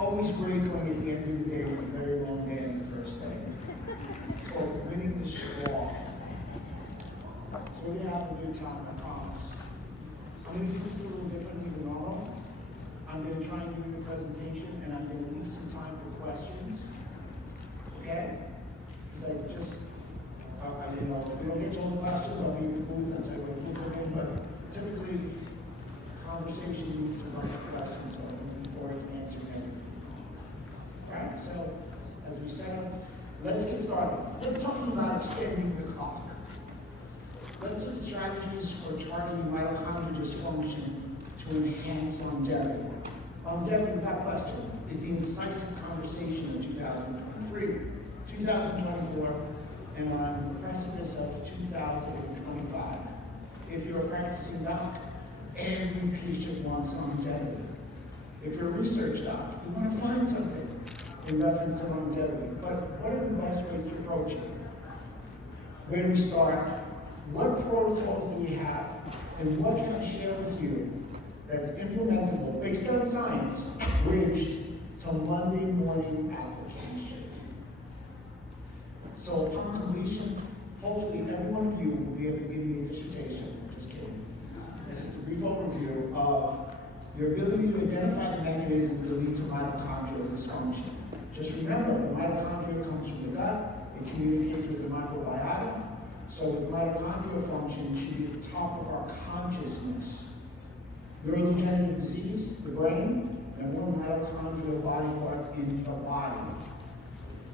always great going at the end of the day with a very long day on the first day. Called winning the slog. So we're going to have a good time, I promise. I'm going to do this a little differently than normal. I'm going to try and do the presentation, and I'm going to leave some time for questions. Okay? Because I just, if we don't get to all the questions, I'll be in the booth and say, we're moving, but typically, conversation leads to a bunch of questions, so I'm looking forward to answering everything. Right, so as we said, let's get started. Let's talk about extending the clock. Let's look at strategies for targeting mitochondrial dysfunction to enhance longevity. Longevity, without question, is the incisive conversation of 2023, 2024, and we're on the precipice of 2025. If you're a practicing doc, every patient wants longevity. If you're a research doc, you want to find something in reference to longevity. But what are the best ways to approach it? Where do we start? What protocols do we have? And what can I share with you that's implementable, based on science, bridged to Monday morning application? So upon completion, hopefully every one of you will be able to give me a dissertation. Just kidding. Just a brief overview of your ability to identify the mechanisms that lead to mitochondrial dysfunction. Just remember, the mitochondria comes from the gut. It communicates with the microbiota. So with mitochondrial function, it should be at the top of our consciousness. Neurodegenerative disease, the brain, and one mitochondrial body part in the body.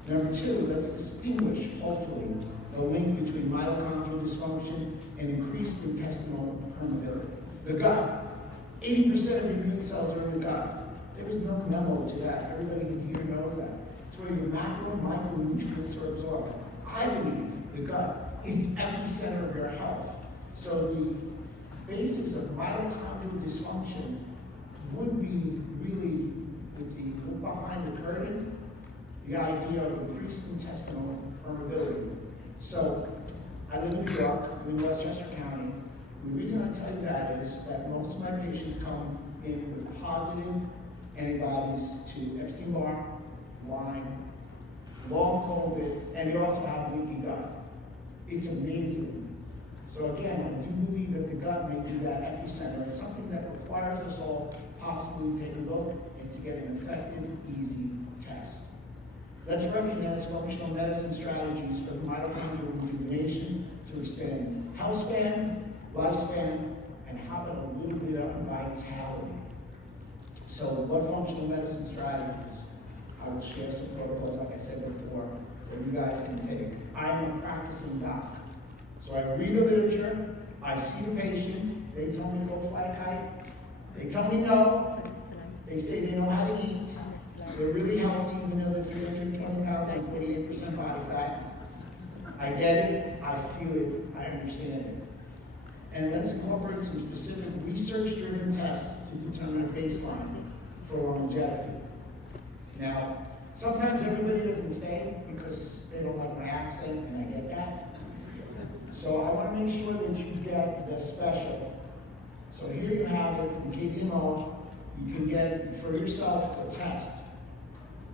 Number two, let's distinguish, hopefully, the link between mitochondrial dysfunction and increased intestinal permeability. The gut. 80% of your immune cells are in the gut. There is no memo to that. Everybody here knows that. It's where your macro and micronutrients are absorbed. I believe the gut is the epicenter of your health. So the basis of mitochondrial dysfunction would be really, with the look behind the curtain, the idea of increased intestinal permeability. So I live in New York, in Westchester County. The reason I tell you that is that most of my patients come in with positive antibodies to Epstein-Barr, Lyme, long COVID, and they also have leaky gut. It's amazing. So again, I do believe that the gut may be that epicenter. It's something that requires us all possibly to take a look and to get an effective, easy test. Let's recognize functional medicine strategies for mitochondrial rejuvenation to extend healthspan, lifespan, and how about a little bit of vitality. So what functional medicine strategies? I will share some protocols, like I said before, that you guys can take. I'm a practicing doc. So I read the literature, I see the patient, they tell me to go fly a kite, they tell me no, they say they know how to eat, they're really healthy, even though they're 320 pounds and 48% body fat. I get it, I feel it, I understand it. And let's incorporate some specific research-driven tests to determine a baseline for longevity. Now, sometimes everybody doesn't stay because they don't like my accent, and I get that. So I want to make sure that you get the special. So here you have it from KBMO. You can get for yourself a test.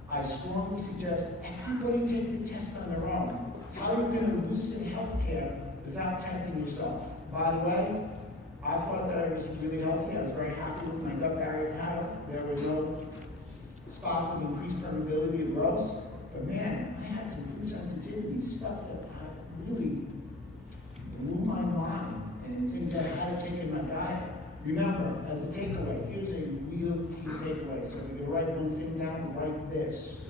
I strongly suggest everybody take the test on their own. How are you going to loosen healthcare without testing yourself? By the way, I thought that I was really healthy. I was very happy with my gut barrier pattern. There were no spots of increased permeability and growth. But man, I had some food sensitivity stuff that really blew my mind, and things that I had to take in my diet. Remember, as a takeaway, here's a real key takeaway. So if you write one thing down, write this.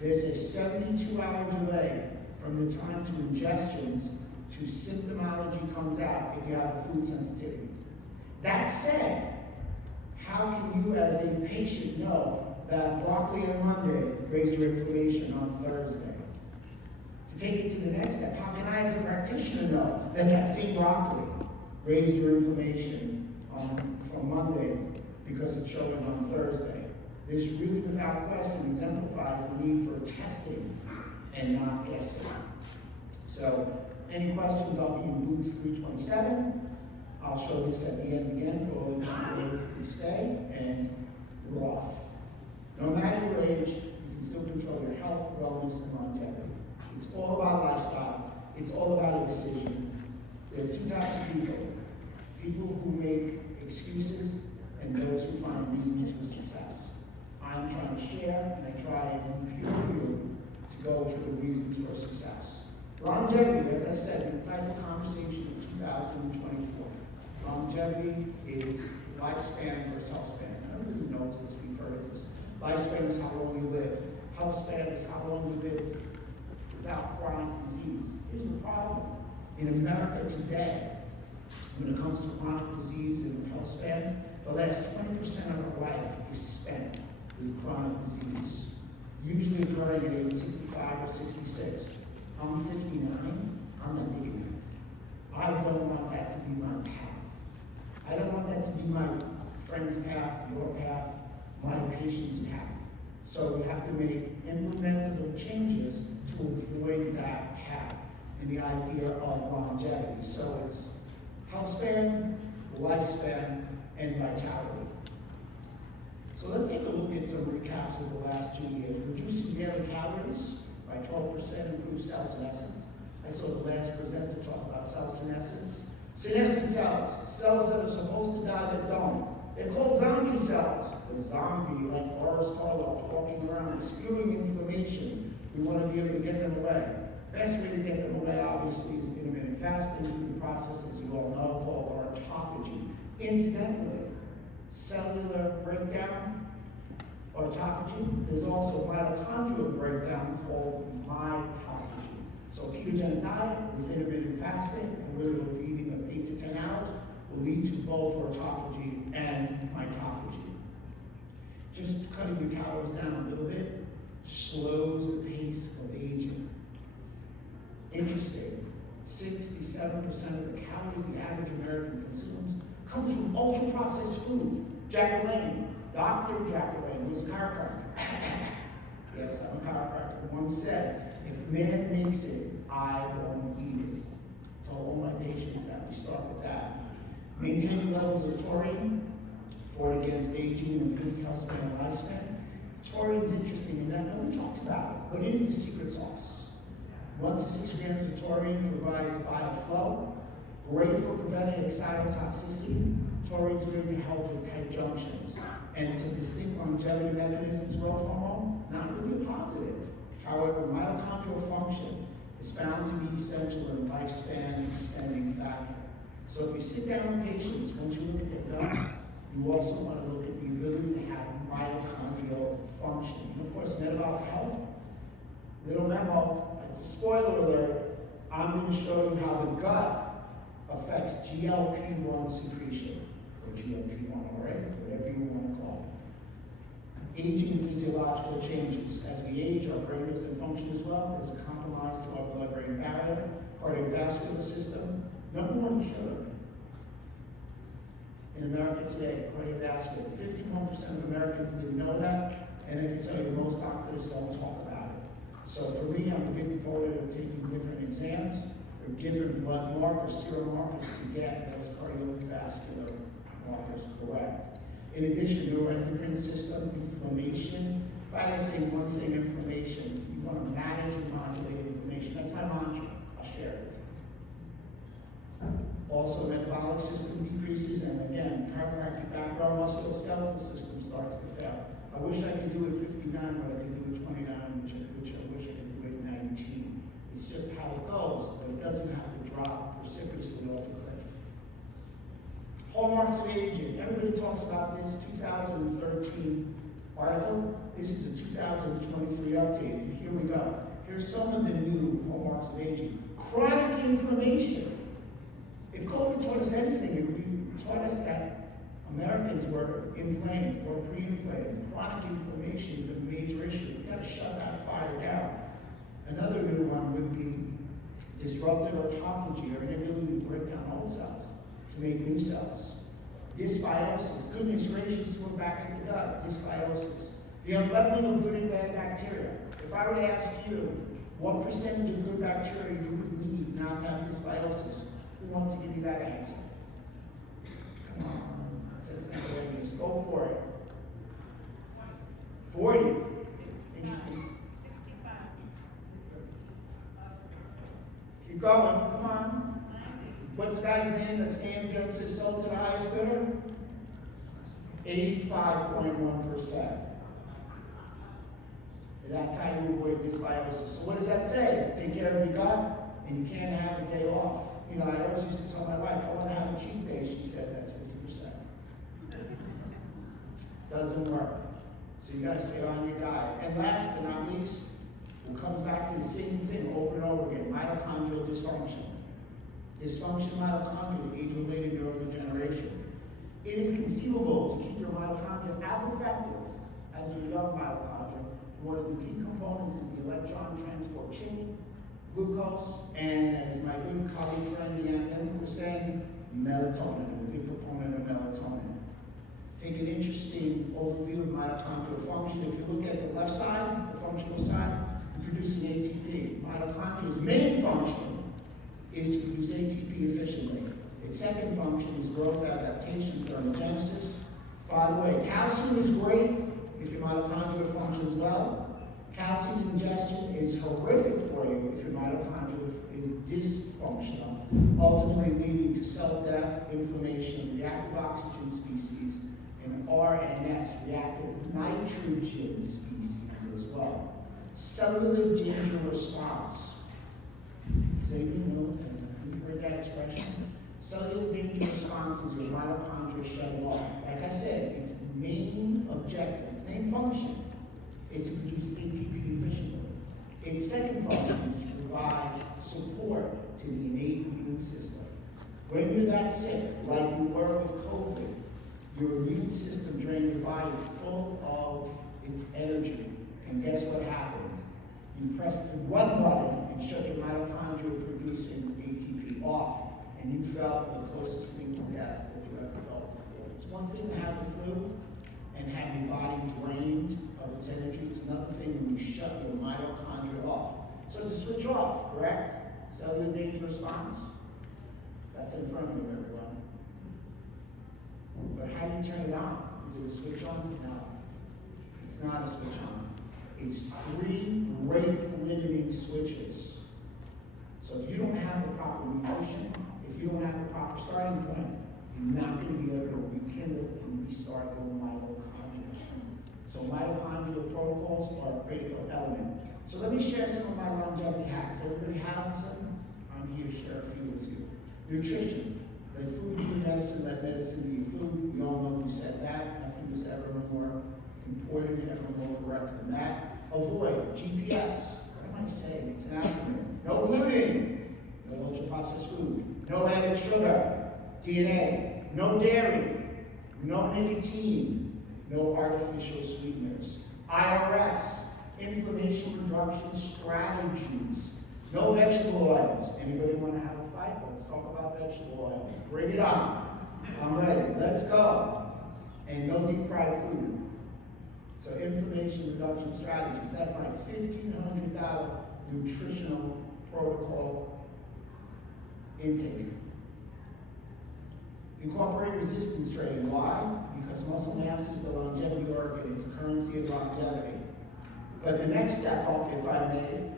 There's a 72-hour delay from the time to ingestions to symptomology comes out if you have a food sensitivity. That said, how can you as a patient know that broccoli on Monday raised your inflammation on Thursday? To take it to the next step, how can I as a practitioner know that that same broccoli raised your inflammation from Monday because it's showing on Thursday? This really, without question, exemplifies the need for testing and not guessing. So, any questions? I'll be in booth 327. I'll show this at the end again for all the people who stay, and we're off. No matter your it's all about a decision. There's two types of people. People who make excuses and those who find reasons for success. I'm trying to share, and I try and implore you to go for the reasons for success. Longevity, as I said, the insightful conversation of 2024. Longevity is lifespan versus healthspan. Everybody knows this, we've heard this. Lifespan is how long you live. Healthspan is how long you live without chronic disease. Here's the problem. In America today, when it comes to chronic disease and healthspan, the last 20% of our life is spent with chronic disease, usually occurring at age 65 or 66. I'm 59, I'm not digging that. I don't want that to be my path. I don't want that to be my friend's path, your path, my patient's path. So we have to make implementable changes to avoid that path and the idea of longevity. So it's healthspan, lifespan, and vitality. So let's take a look at some recaps of the last 2 years. Reducing daily calories by 12% improves cell senescence. I saw the last presenter talk about cell senescence. Senescent cells, cells that are supposed to die that don't. They're called zombie cells. The zombie, like Boris Karloff, walking around spewing inflammation. We want to be able to get them away. Best way to get them away, obviously, is intermittent fasting through the process, as you all know, called autophagy. Incidentally, cellular breakdown, autophagy, there's also mitochondrial breakdown called mitophagy. So ketogenic diet with intermittent fasting and limited feeding of 8 to 10 hours will lead to both autophagy and mitophagy. Just cutting your calories down a little bit slows the pace of aging. Interesting, 67% of the calories the average American consumes comes from ultra-processed food. Jack LaLanne, Dr. Jack LaLanne, who's a chiropractor. Yes, I'm a chiropractor. Once said, if man makes it, I won't eat it. Told all my patients that. We start with that. Maintaining levels of taurine for against aging and improved healthspan and lifespan. Taurine's interesting in that nobody talks about it, but it is the secret sauce. 1 to 6 grams of taurine provides bile flow, great for preventing excitotoxicity. Taurine's going to help with tight junctions. And some distinct longevity mechanisms, growth hormone, not really positive. However, mitochondrial function is found to be essential in lifespan extending factor. So if you sit down with patients, once you look at their gut, you also want to look at the ability to have mitochondrial function. And of course, metabolic health, little memo, it's a spoiler alert, I'm going to show you how the gut affects GLP-1 secretion, or GLP-1, all right, whatever you want to call it. Aging physiological changes. As we age, our brain doesn't function as well. There's a compromise to our blood-brain barrier, cardiovascular system. Number one killer in America today, cardiovascular. 51% of Americans didn't know that, and I can tell you most doctors don't talk about it. So for me, I'm a big proponent of taking different exams or different blood markers, serum markers to get those cardiovascular markers correct. In addition, neuroendocrine system, inflammation. If I had to say one thing, inflammation, you want to manage and modulate inflammation. That's my mantra. I'll share it with you. Also, metabolic system decreases, and again, chiropractic background, musculoskeletal system starts to fail. I wish I could do it 59, but I could do it 29, which I wish I could do it 19. It's just how it goes, but it doesn't have to drop precipitously off a cliff. Hallmarks of aging. Everybody talks about this 2013 article. This is a 2023 update, and here we go. Here's some of the new hallmarks of aging. Chronic inflammation. If COVID taught us anything, it taught us that Americans were inflamed or pre-inflamed. Chronic inflammation is a major issue. We've got to shut that fire down. Another new one would be disrupted autophagy, or inability to break down old cells to make new cells. Dysbiosis. Goodness gracious, we're back in the gut. Dysbiosis. The unleavening of good and bad bacteria. If I were to ask you what percentage of good bacteria you would need not to have dysbiosis, who wants to give you that answer? Come on, since not ladies, go for it. 40. Interesting. 65. Keep going, come on. What's the guy's name that stands there and says sold to the highest bidder? 85.1%. That's how you avoid dysbiosis. So what does that say? Take care of your gut, and you can't have a day off. You know, I always used to tell my wife, I want to have a cheat day. She says that's 50%. Doesn't work. So you got to stay on your diet. And last but not least, it comes back to the same thing over and over again, mitochondrial dysfunction. Dysfunction mitochondria, age-related neurodegeneration. It is conceivable to keep your mitochondria as effective as your young mitochondria. One of the key components is the electron transport chain, glucose, and as my good colleague friend Leanne was saying, melatonin. I'm a big proponent of melatonin. Take an interesting overview of mitochondrial function. If you look at the left side, the functional side, you're producing ATP. Mitochondria's main function is to produce ATP efficiently. Its second function is growth, adaptation, thermogenesis. By the way, calcium is great if your mitochondria functions well. Calcium ingestion is horrific for you if your mitochondria is dysfunctional, ultimately leading to cell death, inflammation, reactive oxygen species, and RNS, reactive nitrogen species as well. Cellular danger response. Does anybody know? Have you heard that expression? Cellular danger response is your mitochondria shutting off. Like I said, its main objective, its main function is to produce ATP efficiently. Its second function is to provide support to the innate immune system. When you're that sick, like you were with COVID, your immune system drained your body full of its energy. And guess what happened? You pressed the one button and shut your mitochondria producing ATP off, and you felt the closest thing to death that you ever felt before. It's one thing to have the flu and have your body drained of its energy. It's another thing when you shut your mitochondria off. So it's a switch off, correct? Cellular danger response. That's in front of you, everyone. But how do you turn it on? Is it a switch on? No. It's not a switch on. It's 3 rate-limiting switches. So if you don't have the proper nutrition, if you don't have the proper starting point, you're not going to be able to rekindle and restart your mitochondria. So mitochondrial protocols are a critical element. So let me share some of my longevity hacks. Everybody have them? I'm here to share a few with you. Nutrition. Let food be medicine, let medicine be food. We all know who said that. Nothing was ever more important, ever more correct than that. Avoid GPS. What am I saying? It's an acronym. No gluten. No ultra-processed food. No added sugar. DNA. No dairy. No nicotine. No artificial sweeteners. IRS. Inflammation reduction strategies. No vegetable oils. Anybody want to have a fight? Let's talk about vegetable oil. Bring it on. I'm ready. Let's go. And no deep fried food. So inflammation reduction strategies. That's my $1,500 nutritional protocol intake. Incorporate resistance training. Why? Because muscle mass is the longevity organ. It's the currency of longevity. But the next step up, if I may,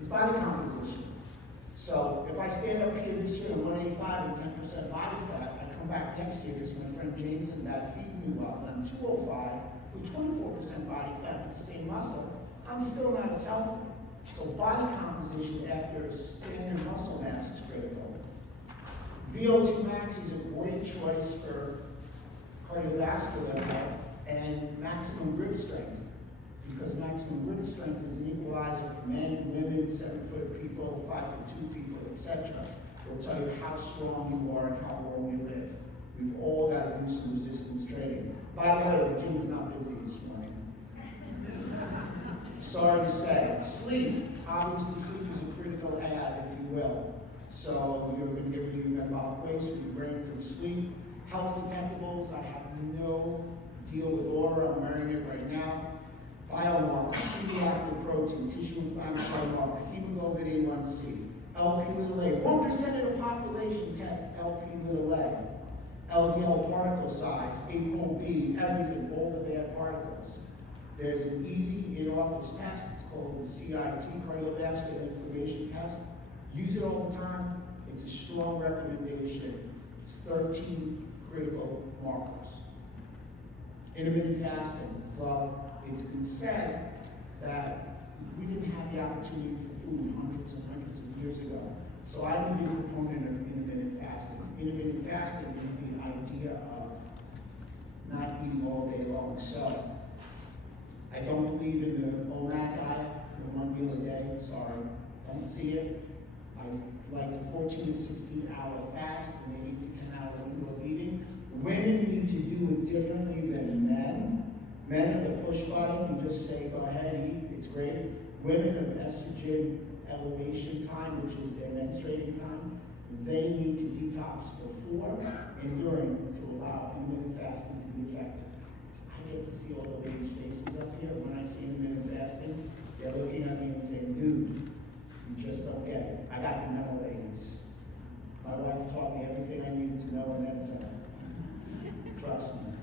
is body composition. So if I stand up here this year at 185 and 10% body fat, I come back next year because my friend James and that feeds me well, and I'm 205 with 24% body fat with the same muscle. I'm still not as healthy. So body composition after standard muscle mass is critical. VO2 max is a great choice for cardiovascular health and maximum grip strength. Because maximum grip strength is an equalizer for men, women, 7-foot people, 5'2" people, etc. It will tell you how strong you are and how long you live. We've all got to do some resistance training. By the way, the gym is not busy this morning. Sorry to say. Sleep. Obviously, sleep is a critical add, if you will. So you're going to get rid of your metabolic waste with your brain from sleep. Health detectables. I have no deal with Aura. I'm wearing it right now. Biomarker, C-reactive protein, tissue inflammatory marker, hemoglobin A1C, LP(a). 1% of the population tests LP(a). LDL particle size, ApoB, everything, all the bad particles. There's an easy in-office test. It's called the CIT, cardiovascular inflammation test. Use it all the time. It's a strong recommendation. It's 13 critical markers. Intermittent fasting. Well, it's been said that we didn't have the opportunity for food hundreds and hundreds of years ago. So I'm a big proponent of intermittent fasting. Intermittent fasting is the idea of not eating all day long. So I don't believe in the OMAD diet, the 1 meal a day. Sorry, I don't see it. I like the 14 to 16 hour fast and the 8 to 10 hour window of eating. Women need to do it differently than men. Men are the push button, you just say, go ahead, eat, it's great. Women have estrogen elevation time, which is their menstruating time. They need to detox before and during to allow intermittent fasting to be effective. I get to see all the ladies' faces up here. When I see intermittent fasting, they're looking at me and saying, dude, you just don't get it. I got the mental ladies. My wife taught me everything I needed to know in that center. Trust me.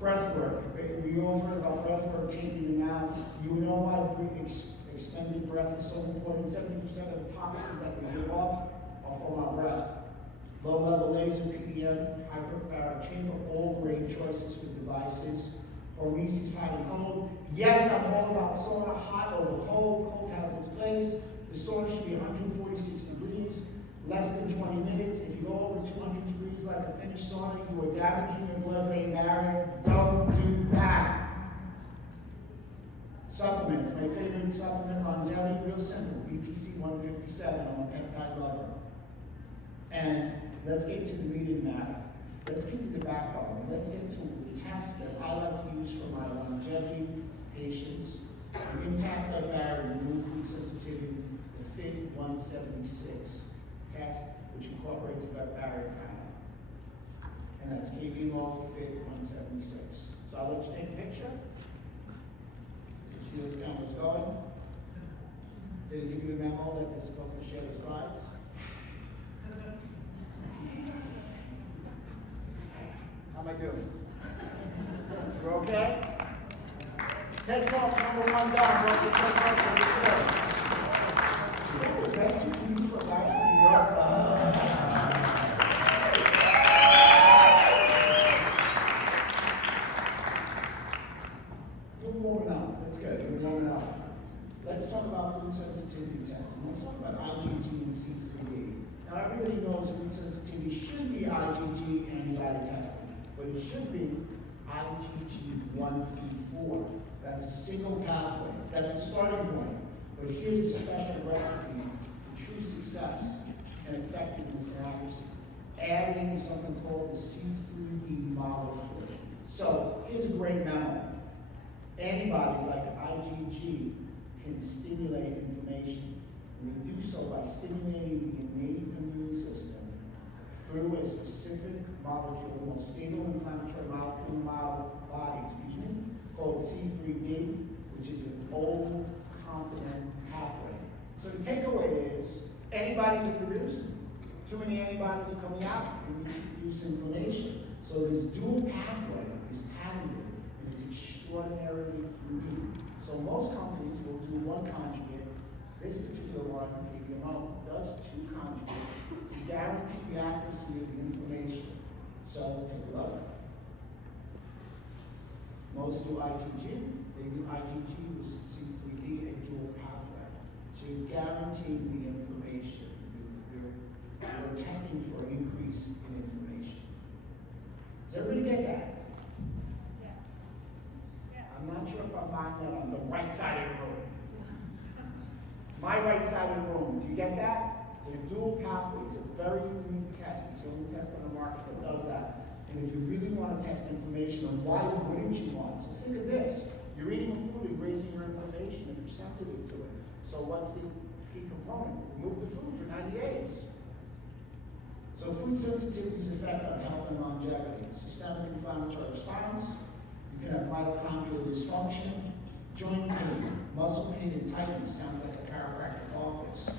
Breath work. We all heard about breath work, changing the mouth. You know why extended breath is so important. 70% of the toxins that we give off are from our breath. Low-level laser, PEM, hyperbaric chamber, all great choices for devices. Hormesis, hot and cold. Yes, I'm all about sauna, hot over cold. Cold has its place. The sauna should be 146 degrees, less than 20 minutes. If you go over 200 degrees like a finished sauna, you are damaging your blood-brain barrier. Don't do that. Supplements. My favorite supplement longevity, real simple. BPC 157. I'm a peptide lover. And let's get to the meat and matter. Let's get to the backbone. Let's get to the test that I like to use for my longevity patients. An intact blood barrier, remove food sensitivity, the FIT 176 test, which incorporates a blood barrier panel. And that's KB long FIT 176. So I'll let you take a picture. So see where this camera's going. Did it give you a memo that they're supposed to share the slides? How am I doing? You're okay? TED Talk number 1 down. Welcome to TED Talk number 4. Is that the best you can do for a guy from New York? We're warming up. That's good. We're warming up. Let's talk about food sensitivity testing. Let's talk about IgG and C3D. Now, everybody knows food sensitivity should be IgG antibody testing. But it should be IgG 1 through 4. That's a single pathway. That's the starting point. But here's the special recipe for true success and effectiveness and accuracy. Adding something called the C3D molecule. So here's a great memo. Antibodies like IgG can stimulate inflammation. And we do so by stimulating the innate immune system through a specific molecule, the most stable inflammatory molecule in our body, called C3D, which is an old complement pathway. So the takeaway is, antibodies are produced, too many antibodies are coming out, and you produce inflammation. So this dual pathway is patented, and it's extraordinarily unique. So most companies will do one conjugate. This particular one, KBMO, does 2 conjugates to guarantee the accuracy of the information. So take a look. Most do IgG. They do IgG with C3D, a dual pathway. So you're guaranteeing the information. You're testing for an increase in information. Does everybody get that? Yeah. I'm not sure if I'm buying that on the right side of the room. My right side of the room. Do you get that? It's a dual pathway. It's a very unique test. It's the only test on the market that does that. And if you really want to test information on why wouldn't you want? So think of this. You're eating a food and raising your inflammation if you're sensitive to it. So what's the key component? Remove the food for 90 days. So food sensitivity's effect on health and longevity. Systemic inflammatory response. You can have mitochondrial dysfunction, joint pain, muscle pain and tightness. Sounds like a chiropractic office.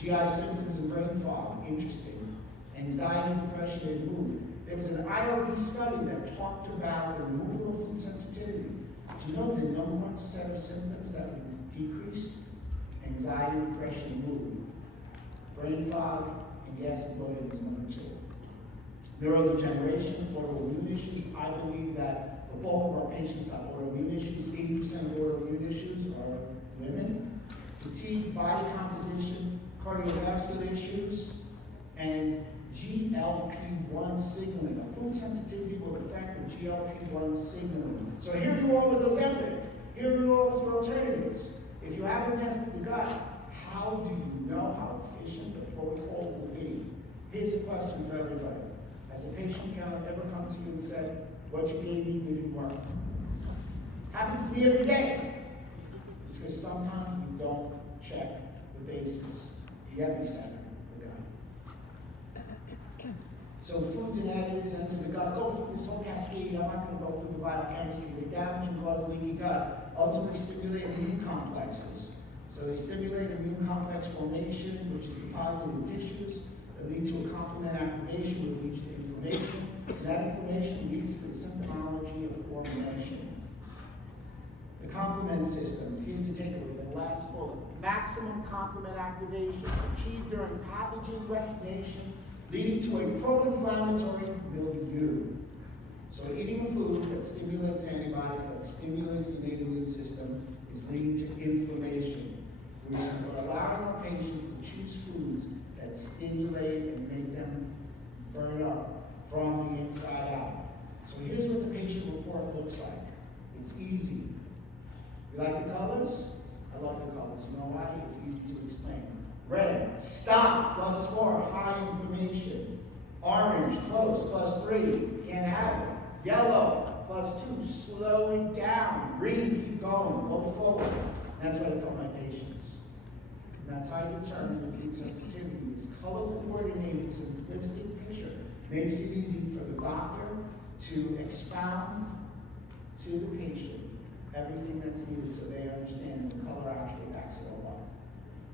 GI symptoms and brain fog. Interesting. Anxiety, depression, and mood. There was an IOB study that talked about the removal of food sensitivity. Do you know the number 1 set of symptoms that were decreased? anxiety, depression, mood. Brain fog and gas and bloating is number 2. Neurodegeneration, autoimmune issues. I believe that the bulk of our patients have autoimmune issues. 80% of autoimmune issues are women. Fatigue, body composition, cardiovascular issues, and GLP-1 signaling. Food sensitivity will affect the GLP-1 signaling. So here are all of those out there. Here are all of the alternatives. If you haven't tested the gut, how do you know how efficient the protocol will be? Here's a question for everybody. Has a patient ever come to you and said, what you gave me didn't work? Happens to me every day. It's because sometimes you don't check the basis, the epicenter, the gut. So foods and additives enter the gut. Go through this whole cascade. I'm not going to go through the biochemistry. They damage and cause leaky gut. Ultimately stimulate immune complexes. So they stimulate immune complex formation, which is deposited in tissues, that lead to a complement activation, which leads to inflammation. And that inflammation leads to the symptomology of formulation. The complement system, here's the takeaway, the last bullet. Maximum complement activation achieved during pathogen recognition, leading to a pro-inflammatory milieu. So eating a food that stimulates antibodies, that stimulates the innate immune system, is leading to inflammation. We're allowing our patients to choose foods that stimulate and make them burn up from the inside out. So here's what the patient report looks like. It's easy. You like the colors? I love the colors. You know why? It's easy to explain. Red, stop, +4, high inflammation. Orange, close, +3, can't have it. Yellow, +2, slowing down. Green, keep going, go forward. That's what I tell my patients. And that's how you determine the food sensitivity. This color-coordinated, simplistic picture makes it easy for the doctor to expound to the patient everything that's needed so they understand the color actually backs it all up.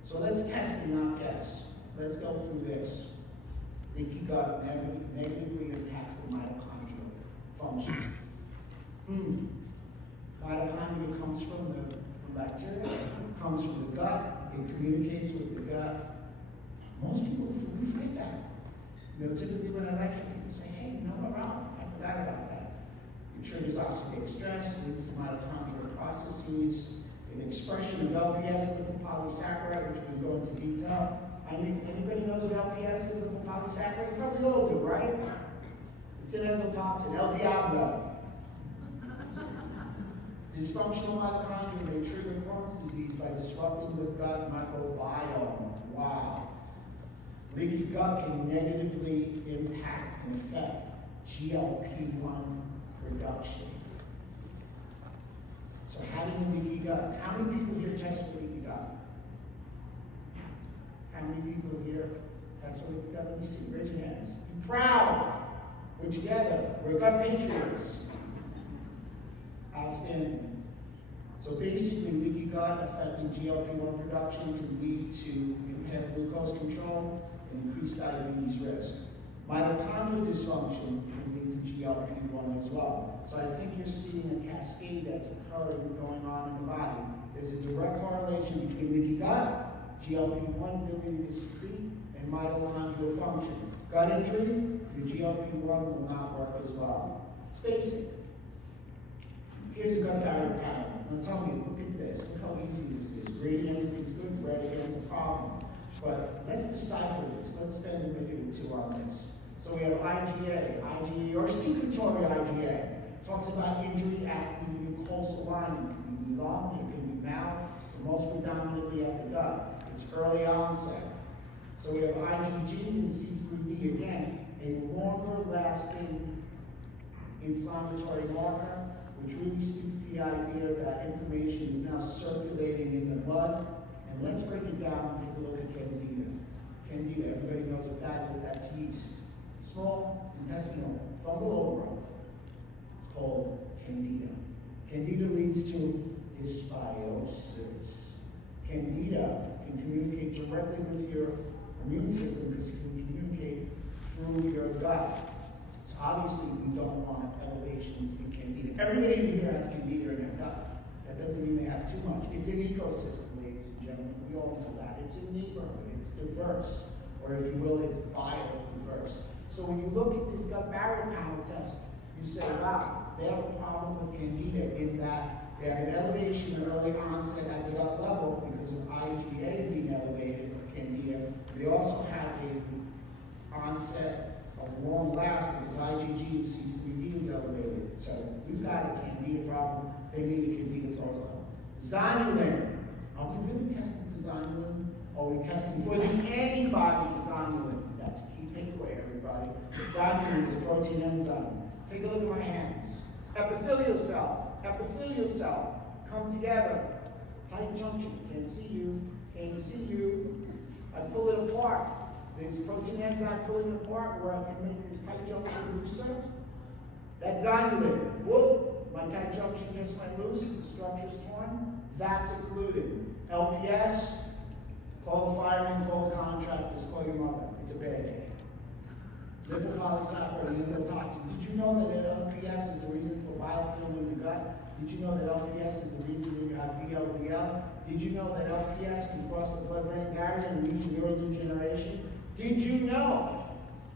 So let's test and not guess. Let's go through this. Leaky gut negatively impacts the mitochondrial function. Mitochondria comes from bacteria, comes from the gut, it communicates with the gut. Most people, we forget that. You know, typically when I lecture, people say, hey, you know what, Rob? I forgot about that. It triggers oxidative stress, leads to mitochondrial processes, an expression of LPS, lipopolysaccharide, which we'll go into detail. Anybody knows what LPS is, lipopolysaccharide? You probably all do, right? It's an endotoxin, El Diablo. Dysfunctional mitochondria may trigger Crohn's disease by disrupting the gut microbiome. Wow. Leaky gut can negatively impact and affect GLP-1 production. So having leaky gut, how many people here test for leaky gut? How many people here test for leaky gut? Let me see, raise your hands. Be proud. We're together. We're gut patriots. Outstanding. So basically, leaky gut affecting GLP-1 production can lead to impaired glucose control and increased diabetes risk. Mitochondrial dysfunction can lead to GLP-1 as well. So I think you're seeing a cascade that's occurring going on in the body. There's a direct correlation between leaky gut, GLP-1 ability to secrete, and mitochondrial function. Gut injury, your GLP-1 will not work as well. It's basic. Here's a gut barrier pattern. Now tell me, look at this. Look how easy this is. Green, everything's good. Red, again, it's a problem. But let's decipher this. Let's spend a minute or two on this. So we have IgA or secretory IgA. Talks about injury after the mucosal lining. It can be lung, it can be mouth, but most predominantly at the gut. It's early onset. So we have IgG and C through D again, a longer lasting inflammatory marker, which really speaks to the idea that inflammation is now circulating in the blood. And let's break it down and take a look at Candida. Candida, everybody knows what that is. That's yeast. Small intestinal fungal overgrowth. It's called Candida. Candida leads to dysbiosis. Candida can communicate directly with your immune system because it can communicate through your gut. So obviously we don't want elevations in Candida. Everybody in here has Candida in their gut. That doesn't mean they have too much. It's an ecosystem, ladies and gentlemen. We all know that. It's a neighborhood. It's diverse. Or if you will, it's biodiverse. So when you look at this gut barrier panel test, you say, wow, they have a problem with candida in that they have an elevation in early onset at the gut level because of IgA being elevated for candida. They also have an onset of long last because IgG and C3d is elevated. So we've got a candida problem. They need a candida protocol. Zonulin. Are we really testing for zonulin? Or are we testing for the antibody for zonulin? That's a key takeaway, everybody. Zonulin is a protein enzyme. Take a look at my hands. Epithelial cell, come together. Tight junction, can't see you. I pull it apart. There's a protein enzyme pulling it apart where I can make this tight junction looser. That's zonulin. Whoop, my tight junction just went loose, the structure's torn. That's occluded. LPS, call the fireman, call the contractors, call your mother. It's a bad day. Lipopolysaccharide, endotoxin. Did you know that LPS is the reason for biofilm in the gut? Did you know that LPS is the reason you have VLDL? Did you know that LPS can cross the blood-brain barrier and lead to neurodegeneration? Did you know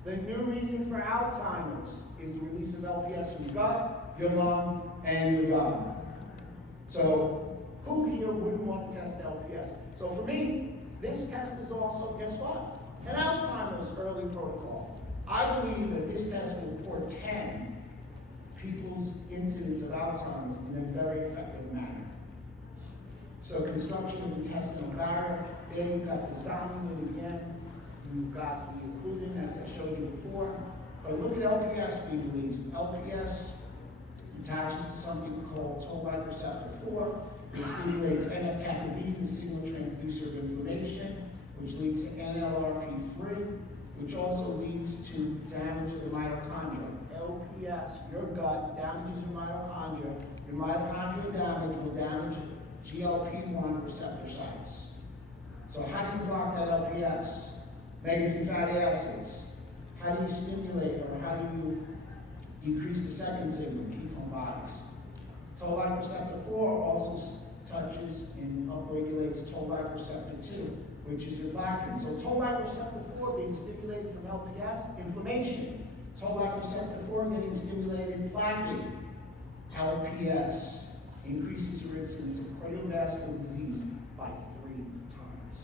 the new reason for Alzheimer's is the release of LPS from your gut, your lung, and your gum? So who here wouldn't want to test LPS? So for me, this test is also, guess what? An Alzheimer's early protocol. I believe that this test will portend people's incidence of Alzheimer's in a very effective manner. So construction of the intestinal barrier, then you've got the zonulin again, you've got the occludin, as I showed you before. But look at LPS being released. LPS attaches to something called toll-like receptor 4, which stimulates NF-kappa B, the signal transducer of inflammation, which leads to NLRP3, which also leads to damage of the mitochondria. LPS, your gut damages your mitochondria. Your mitochondrial damage will damage GLP-1 receptor sites. So how do you block that LPS? Omega-3 fatty acids. How do you stimulate or how do you decrease the second signal, ketone bodies? Toll-like receptor 4 also touches and upregulates toll-like receptor 2, which is your plaquing. So toll-like receptor 4 being stimulated from LPS, inflammation. Toll-like receptor 4 getting stimulated, plaquing. LPS increases your incidence of cardiovascular disease by 3 times.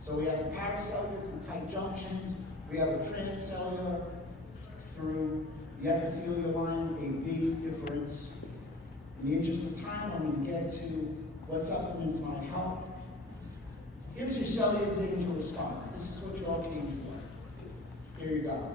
So we have the paracellular through tight junctions. We have a transcellular through the epithelial line, a big difference. In the interest of time, I'm going to get to what supplements might help. Here's your cellular danger response. This is what you all came for. Here you go.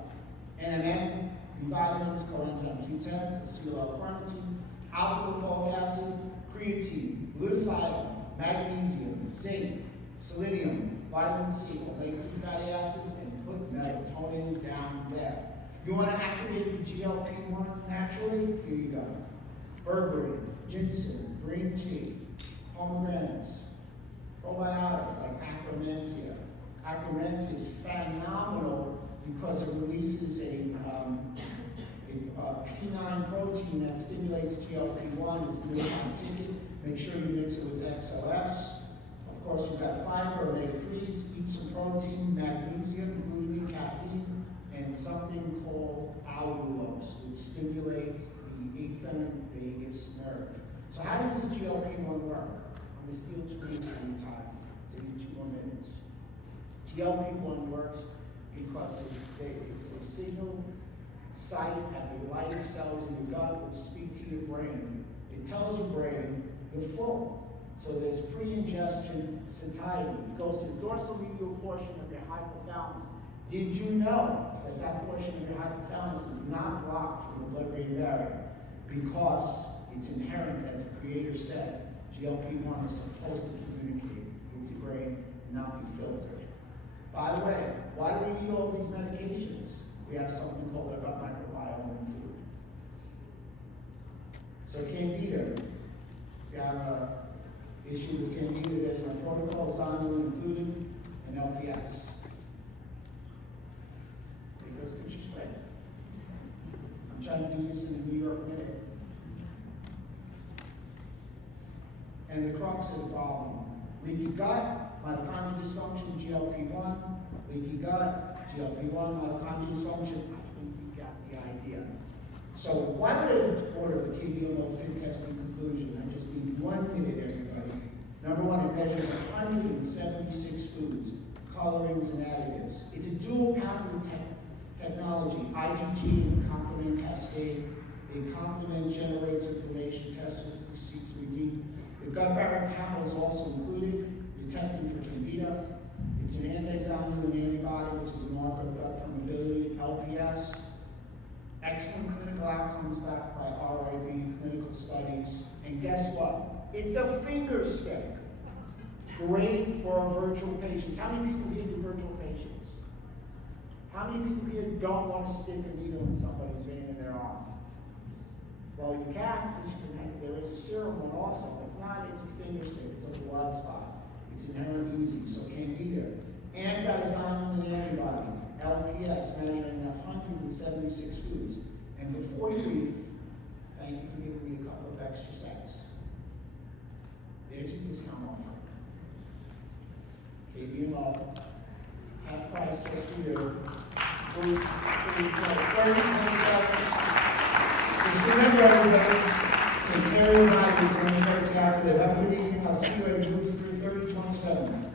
NMN, B vitamins, coenzyme Q10, acetyl-L-carnitine, alpha-lipoic acid, creatine, glutathione, magnesium, zinc, selenium, vitamin C, omega-3 fatty acids, and put melatonin down there. You want to activate the GLP-1 naturally? Here you go. Berberine, ginseng, green tea, pomegranates, probiotics like Akkermansia. Akkermansia is phenomenal because it releases a P9 protein that stimulates GLP-1. It's the on ticket. Make sure you mix it with XOS. Of course, you've got fiber, omega-3s, eat some protein, magnesium, glutamine, caffeine, and something called allulose, which stimulates the afferent vagus nerve. So how does this GLP-1 work? I'm going to steal screen for you time. Take you 2 more minutes. GLP-1 works because it's a signal site at the lighter cells in your gut which speak to your brain. It tells your brain you're full. So there's pre-ingestion satiety. It goes to the dorsal medial portion of your hypothalamus. Did you know that that portion of your hypothalamus is not blocked from the blood-brain barrier? Because it's inherent that the Creator said GLP-1 is supposed to communicate with your brain and not be filtered. By the way, why do we need all these medications? We have something called our gut microbiome in food. So candida, we have an issue with candida. There's my protocol, zonulin included, and LPS. Take those pictures straight. I'm trying to do this in the New York minute. and the crux of the problem. Leaky gut, mitochondrial dysfunction, GLP-1, leaky gut, GLP-1, mitochondrial dysfunction. I think you got the idea. So why would I order the KBMO fit testing conclusion? I just need 1 minute, everybody. Number one, it measures 176 foods, colorings, and additives. It's a dual pathway technology, IgG and complement cascade. A complement generates inflammation, tests for C3D. The gut barrier panel is also included. You're testing for candida. It's an anti-zonular antibody, which is a marker of gut permeability, LPS. Excellent clinical outcomes backed by RIB clinical studies. And guess what? It's a finger stick. Great for virtual patients. How many people here do virtual patients? How many people here don't want to stick a needle in somebody's vein in their arm? Well, you can, because there is a serum one also. If not, it's a finger stick. It's a blood spot. It's inherently easy. So candida. Anti-zonular antibody, LPS, measuring 176 foods. And before you leave, thank you for giving me a couple of extra cents. There's your discount offer. KBMO, half price just for you. Just remember, everybody, take care of your bodies and your person out there. Have a good evening. I'll see you at booth 3027.